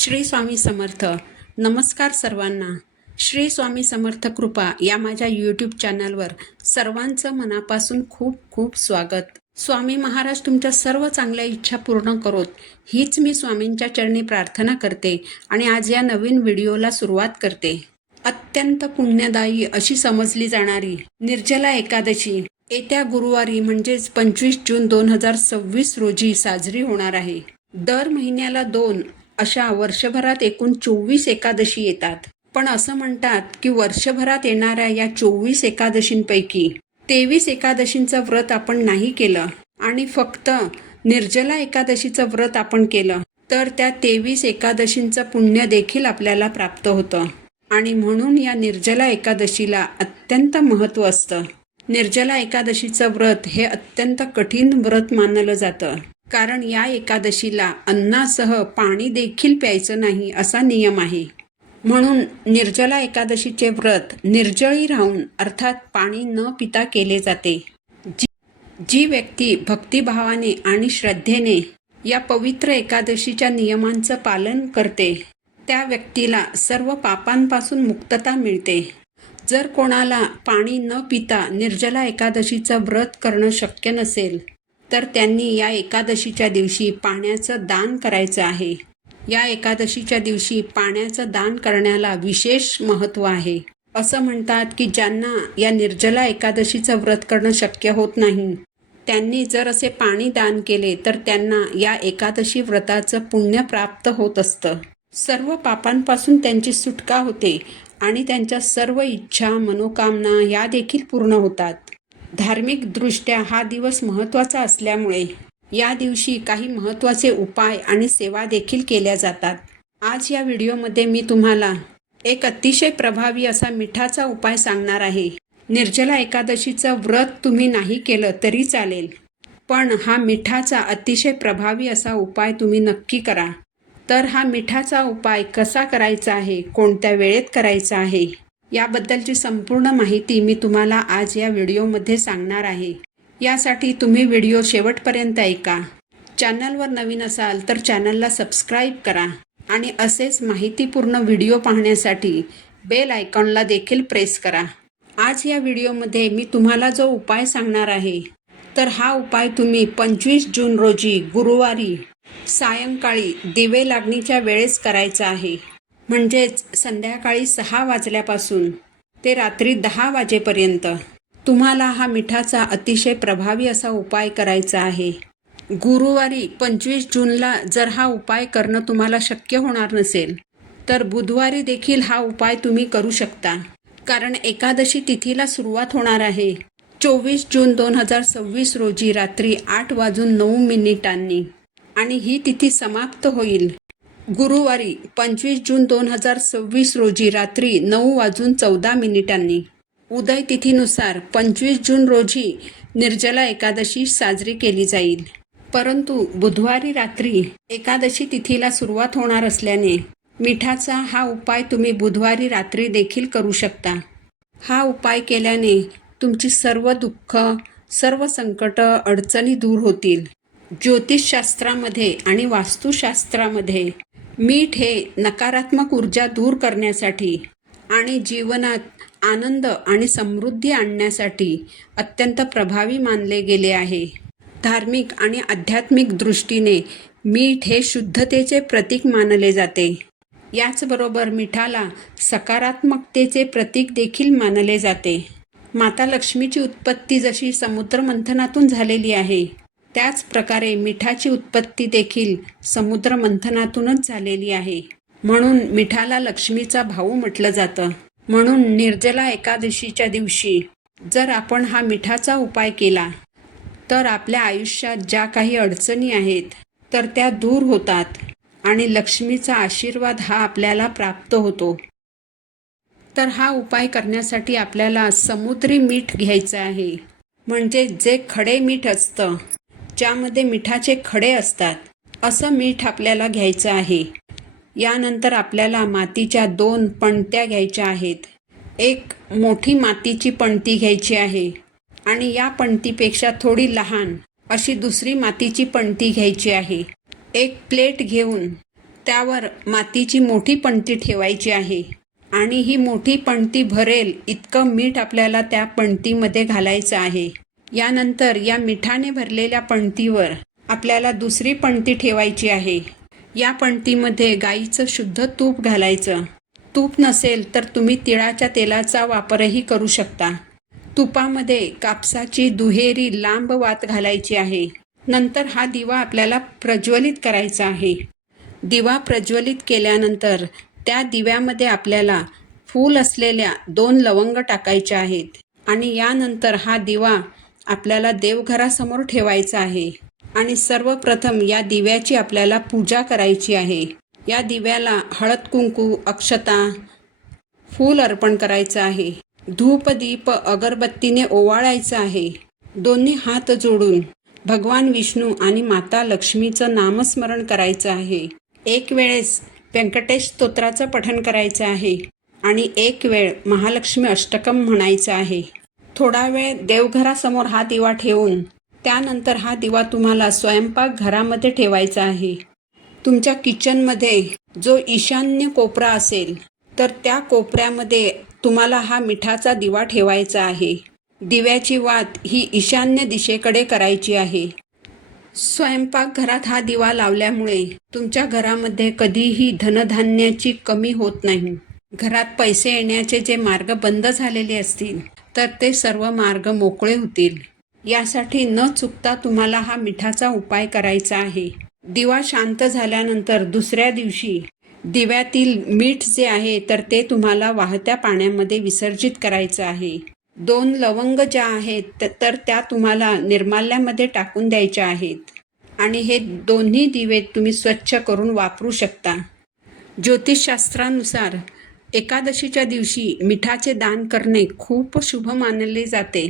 श्री स्वामी समर्थ. नमस्कार सर्वांना. श्री स्वामी समर्थ कृपा या माझ्या यूट्यूब चॅनलवर सर्वांचं मनापासून खूप खूप स्वागत. स्वामी महाराज तुमच्या सर्व चांगल्या इच्छा पूर्ण करोत हीच मी स्वामींच्या चरणी प्रार्थना करते आणि आज या नवीन व्हिडिओला सुरुवात करते. अत्यंत पुण्यदायी अशी समजली जाणारी निर्जला एकादशी येत्या गुरुवारी म्हणजेच 25 जून 2026 रोजी साजरी होणार आहे. दर महिन्याला 2 अशा वर्षभरात एकूण 24 एकादशी येतात. पण असं म्हणतात की वर्षभरात येणाऱ्या या 24 एकादशींपैकी 23 एकादशींचं व्रत आपण नाही केलं आणि फक्त निर्जला एकादशीचं व्रत आपण केलं तर त्या 23 एकादशींचं पुण्य देखील आपल्याला प्राप्त होतं. आणि म्हणून या निर्जला एकादशीला अत्यंत महत्त्व असतं. निर्जला एकादशीचं व्रत हे अत्यंत कठीण व्रत मानलं जातं, कारण या एकादशीला अन्नासह पाणी देखील प्यायचं नाही असा नियम आहे. म्हणून निर्जला एकादशीचे व्रत निर्जळी राहून अर्थात पाणी न पिता केले जाते. जी व्यक्ती भक्तिभावाने आणि श्रद्धेने या पवित्र एकादशीच्या नियमांचं पालन करते त्या व्यक्तीला सर्व पापांपासून मुक्तता मिळते. जर कोणाला पाणी न पिता निर्जला एकादशीचं व्रत करणं शक्य नसेल तर त्यांनी या एकादशीच्या दिवशी पाण्याचं दान करायचं आहे. या एकादशीच्या दिवशी पाण्याचं दान करण्याला विशेष महत्त्व आहे. असं म्हणतात की ज्यांना या निर्जला एकादशीचं व्रत करणं शक्य होत नाही त्यांनी जर असे पाणी दान केले तर त्यांना या एकादशी व्रताचं पुण्य प्राप्त होत असतं. सर्व पापांपासून त्यांची सुटका होते आणि त्यांच्या सर्व इच्छा मनोकामना या देखील पूर्ण होतात. धार्मिकदृष्ट्या हा दिवस महत्त्वाचा असल्यामुळे या दिवशी काही महत्त्वाचे उपाय आणि सेवा देखील केल्या जातात. आज या व्हिडिओमध्ये मी तुम्हाला एक अतिशय प्रभावी असा मिठाचा उपाय सांगणार आहे. निर्जला एकादशीचं व्रत तुम्ही नाही केलं तरी चालेल, पण हा मिठाचा अतिशय प्रभावी असा उपाय तुम्ही नक्की करा. तर हा मिठाचा उपाय कसा करायचा आहे, कोणत्या वेळेत करायचा आहे याबद्दलची संपूर्ण माहिती मी तुम्हाला आज या व्हिडिओमध्ये सांगणार आहे. यासाठी तुम्ही व्हिडिओ शेवटपर्यंत ऐका. चॅनलवर नवीन असाल तर चॅनलला सबस्क्राईब करा आणि असेच माहितीपूर्ण व्हिडिओ पाहण्यासाठी बेल आयकॉनला देखील प्रेस करा. आज या व्हिडिओमध्ये मी तुम्हाला जो उपाय सांगणार आहे तर हा उपाय तुम्ही 25 जून रोजी गुरुवारी सायंकाळी दिवे लागणीच्या वेळेस करायचा आहे. म्हणजेच संध्याकाळी 6 वाजल्यापासून ते रात्री 10 वाजेपर्यंत तुम्हाला हा मिठाचा अतिशय प्रभावी असा उपाय करायचा आहे. गुरुवारी 25 जूनला जर हा उपाय करणं तुम्हाला शक्य होणार नसेल तर बुधवारी देखील हा उपाय तुम्ही करू शकता, कारण एकादशी तिथीला सुरुवात होणार आहे 24 जून 2026 रोजी रात्री 8:09 आणि ही तिथी समाप्त होईल गुरुवारी 25 जून 2026 रोजी रात्री 9:14 उदय तिथीनुसार 25 जून रोजी निर्जला एकादशी साजरी केली जाईल. परंतु बुधवारी रात्री एकादशी तिथीला सुरुवात होणार असल्याने मिठाचा हा उपाय तुम्ही बुधवारी रात्री देखील करू शकता. हा उपाय केल्याने तुमची सर्व दुःख, सर्व संकट, अडचणी दूर होतील. ज्योतिषशास्त्रामध्ये आणि वास्तुशास्त्रामध्ये मीठ हे नकारात्मक ऊर्जा दूर करण्यासाठी आणि जीवनात आनंद आणि समृद्धी आणण्यासाठी अत्यंत प्रभावी मानले गेले आहे. धार्मिक आणि आध्यात्मिक दृष्टीने मीठ हे शुद्धतेचे प्रतीक मानले जाते. याचबरोबर मिठाला सकारात्मकतेचे प्रतीक देखील मानले जाते. माता लक्ष्मीची उत्पत्ती जशी समुद्रमंथनातून झालेली आहे त्याच प्रकारे मिठाची उत्पत्ती देखील समुद्रमंथनातूनच झालेली आहे. म्हणून मिठाला लक्ष्मीचा भाऊ म्हटलं जातं. म्हणून निर्जला एकादशीच्या दिवशी जर आपण हा मिठाचा उपाय केला तर आपल्या आयुष्यात ज्या काही अडचणी आहेत तर त्या दूर होतात आणि लक्ष्मीचा आशीर्वाद हा आपल्याला प्राप्त होतो. तर हा उपाय करण्यासाठी आपल्याला समुद्री मीठ घ्यायचं आहे. म्हणजे जे खडे मीठ असतं, ज्यामध्ये मिठाचे खडे असतात, असं मीठ आपल्याला घ्यायचं आहे. यानंतर आपल्याला मातीच्या 2 पणत्या घ्यायच्या आहेत. एक मोठी मातीची पणती घ्यायची आहे आणि या पणतीपेक्षा थोडी लहान अशी दुसरी मातीची पणती घ्यायची आहे. एक प्लेट घेऊन त्यावर मातीची मोठी पणती ठेवायची आहे आणि ही मोठी पणती भरेल इतकं मीठ आपल्याला त्या पणतीमध्ये घालायचं आहे. यानंतर या मिठाने भरलेल्या पणतीवर आपल्याला दुसरी पणती ठेवायची आहे. या पणतीमध्ये गाईचं शुद्ध तूप घालायचं. तूप नसेल तर तुम्ही तिळाच्या तेलाचा वापरही करू शकता. तुपामध्ये कापसाची दुहेरी लांब वात घालायची आहे. नंतर हा दिवा आपल्याला प्रज्वलित करायचा आहे. दिवा प्रज्वलित केल्यानंतर त्या दिव्यामध्ये आपल्याला फूल असलेल्या 2 लवंग टाकायच्या आहेत आणि यानंतर हा दिवा आपल्याला देवघरासमोर ठेवायचा आहे आणि सर्वप्रथम या दिव्याची आपल्याला पूजा करायची आहे. या दिव्याला हळद कुंकू, अक्षता, फूल अर्पण करायचं आहे. धूप दीप अगरबत्तीने ओवाळायचं आहे. दोन्ही हात जोडून भगवान विष्णू आणि माता लक्ष्मीचं नामस्मरण करायचं आहे. एक वेळेस व्यंकटेश स्तोत्राचं पठण करायचं आहे आणि एक वेळ महालक्ष्मी अष्टकम म्हणायचं आहे. थोडा वेळ देवघरासमोर हा दिवा ठेवून त्यानंतर हा दिवा तुम्हाला स्वयंपाक घरामध्ये ठेवायचा आहे. तुमच्या किचनमध्ये जो ईशान्य कोपरा असेल तर त्या कोपऱ्यामध्ये तुम्हाला हा मिठाचा दिवा ठेवायचा आहे. दिव्याची वात ही ईशान्य दिशेकडे करायची आहे. स्वयंपाकघरात हा दिवा लावल्यामुळे तुमच्या घरामध्ये कधीही धनधान्याची कमी होत नाही. घरात पैसे येण्याचे जे मार्ग बंद झालेले असतील तर ते सर्व मार्ग मोकळे होतील. यासाठी न चुकता तुम्हाला हा मिठाचा उपाय करायचा आहे. दिवा शांत झाल्यानंतर दुसऱ्या दिवशी दिव्यातील मीठ जे आहे तर ते तुम्हाला वाहत्या पाण्यामध्ये विसर्जित करायचं आहे. 2 लवंग ज्या आहेत तर त्या तुम्हाला निर्माल्यामध्ये टाकून द्यायच्या आहेत आणि हे दोन्ही दिवे तुम्ही स्वच्छ करून वापरू शकता. ज्योतिषशास्त्रानुसार एकादशीच्या दिवशी मिठाचे दान करणे खूप शुभ मानले जाते.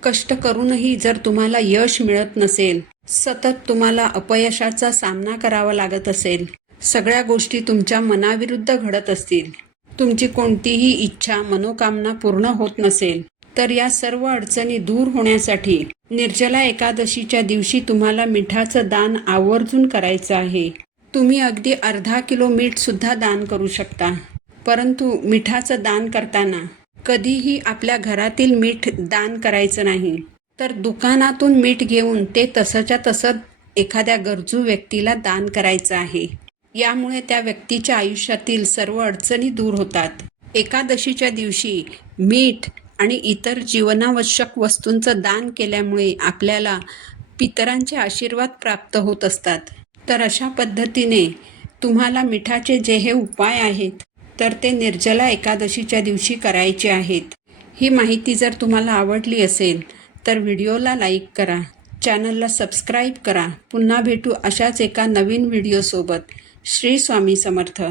कष्ट करूनही जर तुम्हाला यश मिळत नसेल, सतत तुम्हाला अपयशाचा सामना करावा लागत असेल, सगळ्या गोष्टी तुमच्या मनाविरुद्ध घडत असतील, तुमची कोणतीही इच्छा मनोकामना पूर्ण होत नसेल, तर या सर्व अडचणी दूर होण्यासाठी निर्जला एकादशीच्या दिवशी तुम्हाला मिठाचं दान आवर्जून करायचं आहे. तुम्ही अगदी अर्धा किलो मीठसुद्धा दान करू शकता. परंतु मिठाचं दान करताना कधीही आपल्या घरातील मीठ दान करायचं नाही, तर दुकानातून मीठ घेऊन ते तसंच्या तसं एखाद्या गरजू व्यक्तीला दान करायचं आहे. यामुळे त्या व्यक्तीच्या आयुष्यातील सर्व अडचणी दूर होतात. एकादशीच्या दिवशी मीठ आणि इतर जीवनावश्यक वस्तूंचं दान केल्यामुळे आपल्याला पितरांचे आशीर्वाद प्राप्त होत असतात. तर अशा पद्धतीने तुम्हाला मिठाचे जे हे उपाय आहेत तर ते निर्जला एकादशीच्या दिवशी करायचे आहेत. ही माहिती जर तुम्हाला आवडली असेल तर व्हिडिओला लाईक करा, चॅनलला सबस्क्राईब करा. पुन्हा भेटू अशाच एका नवीन व्हिडिओसोबत. श्री स्वामी समर्थ.